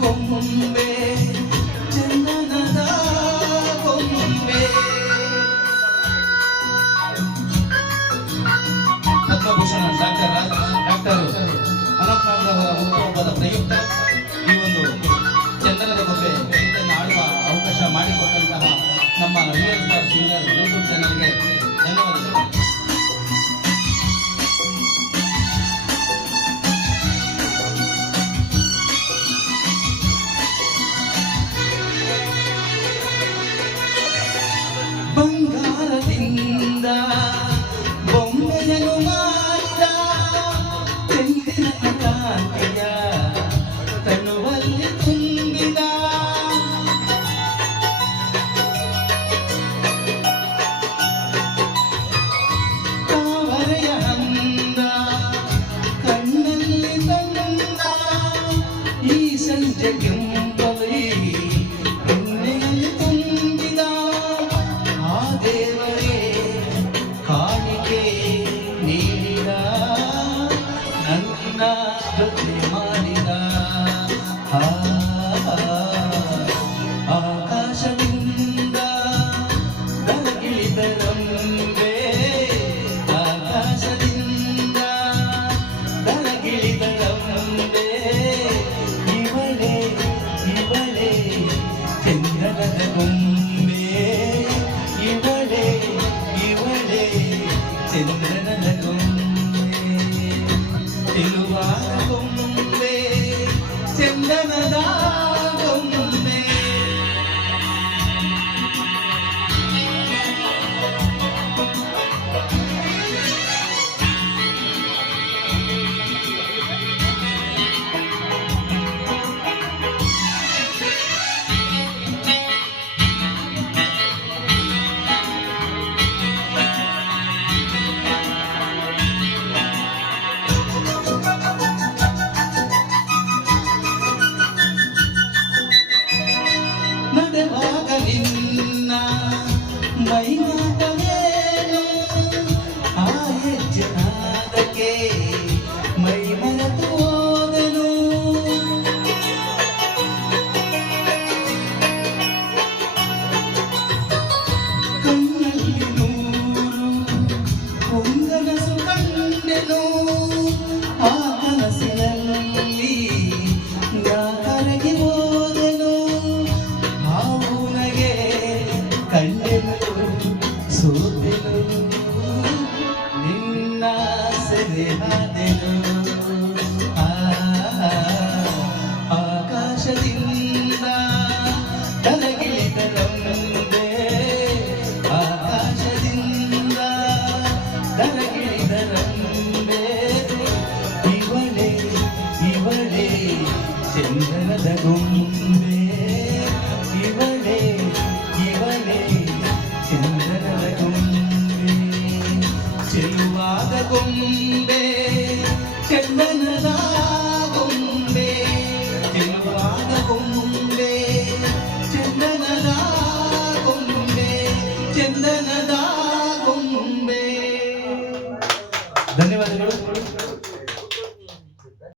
con ఆ దేవరే కాణికే tem Ainda derradeiro. ಚಂದನ